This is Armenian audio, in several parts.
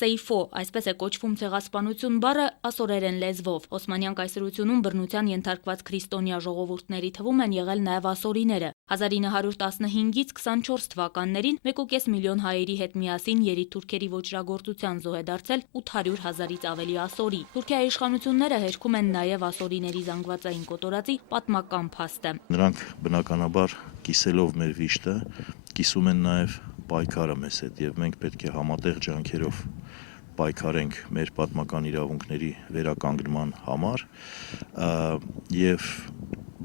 Սեյֆո, այսպես է կոչվում ցեղասպանություն բառը ասորերեն լեզվով։ Օսմանյան կայսրությունում բռնության ենթարկված քրիստոնյա ժողովուրդների թվում են եղել նաև ասորիները։ 1915-ից 24 թվականներին 1,5 միլիոն հայերի հետ միասին երիտթուրքերի ոճրագործության զոհ է դարձել 800 հազարից ավելի ասորի։ Թուրքիայի իշխանությունները հերքում են նաև ասորիների զանգվածային կոտորածի պատմական փաստը։ Նրանք բնականաբար կիսելով մեր վիշտը, կիսում են նաև պայքարը մեզ հետ, եւ մենք պետք է համատեղ ջանքերով պայքարենք մեր պատմական իրավունքների վերականգնման համար եւ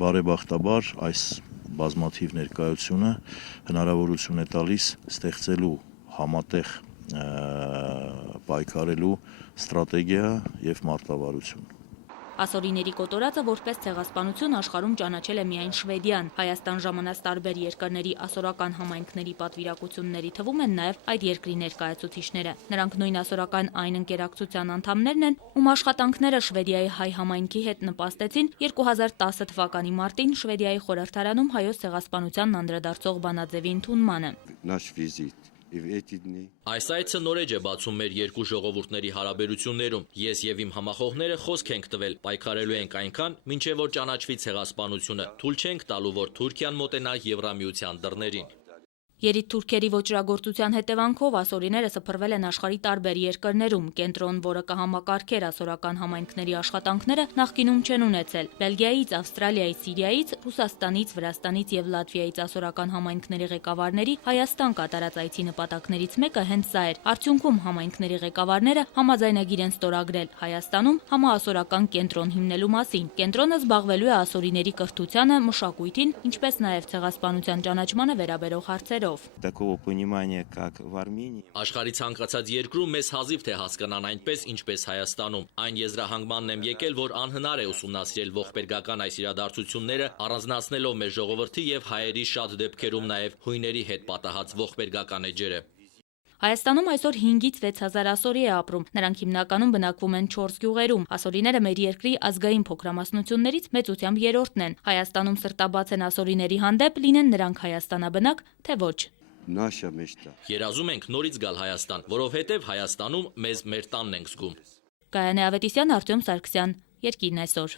բարեբախտաբար այս բազմաթիվ ներկայությունը հնարավորություն է տալիս ստեղծելու համատեղ պայքարելու ստրատեգիա եւ մարտավարություն։ Ասորիների կոտորածը որպես ցեղասպանություն աշխարհում ճանաչել է միայն Շվեդիան։ Հայաստան ժամանած տարբեր երկրների ասորական համայնքների պատվիրակությունների թվում են նաև այդ երկրի ներկայացուցիչները։ Նրանք նույն ասորական այն ընկերակցության անդամներն են, ում աշխատանքները Շվեդիայի հայ համայնքի հետ նպաստեցին 2010 թվականի մարտին Շվեդիայի խորհրդարանում հայոց ցեղասպանությանն անդրադարձող բանաձևի ընդունմանը։ Այս այցը նորեջ է բացում մեր երկու ժողովուրդների հարաբերություններում։ Ես եւ իմ համախոհները խոսք ենք տվել, պայքարելու ենք այնքան, մինչեւ որ ճանաչվի ցեղասպանությունը, թույլ չենք տալու, որ Թուրքիան մոտենա Եվրամիության դռներին։ Երիտթուրքերի ոճրագործության հետևանքով ասորիները սփռվել են աշխարհի տարբեր երկրներում։ Կենտրոն, որը կհամակարգեր ասորական համայնքների աշխատանքները, նախկինում չեն ունեցել։ Բելգիայից, Ավստրալիայից, Սիրիայից, Ռուսաստանից, Վրաստանից եւ Լատվիայից ասորական համայնքների ղեկավարների Հայաստան կատարած այցի նպատակներից մեկը հենց սա էր։ Արդյունքում համայնքների ղեկավարները համաձայնագիր են ստորագրել Հայաստանում համաասորական կենտրոն հիմնելու մասին։ Կենտրոնը զբաղվելու է ասորիների կրթությանը, մշակույթին, ինչպես նաեւ ցեղասպանության ճանաչմանը վերաբերող հարցերով։ Աշխարհի ցանկացած երկրում մեզ հազիվ թե հասկանան այնպես, ինչպես Հայաստանում։ Այն եզրահանգմանն եմ եկել, որ անհնար է ուսումնասիրել ողբերգական այս իրադարձությունները, առանձնացնելով մեր ժողովրդի եւ հայերի շատ դեպքերում նաեւ հույների հետ պատահած ողբերգական էջերը։ Հայաստանում այսօր 5-ից 6000 ասորի է ապրում։ Նրանք հիմնականում բնակվում են 4 գյուղերում։ Ասորիները մեր երկրի ազգային փոքրամասնություններից մեծությամբ երրորդն են։ Հայաստանում սրտաբաց են ասորիների հանդեպ, լինեն նրանք հայաստանաբնակ, թե ոչ։ Երազում ենք նորից գալ Հայաստան, որովհետև Հայաստանում մեզ մեր տանն ենք զգում։ Գայանե Ավետիսյան, Արտյոմ Սարգսյան, Երկիրն այսօր։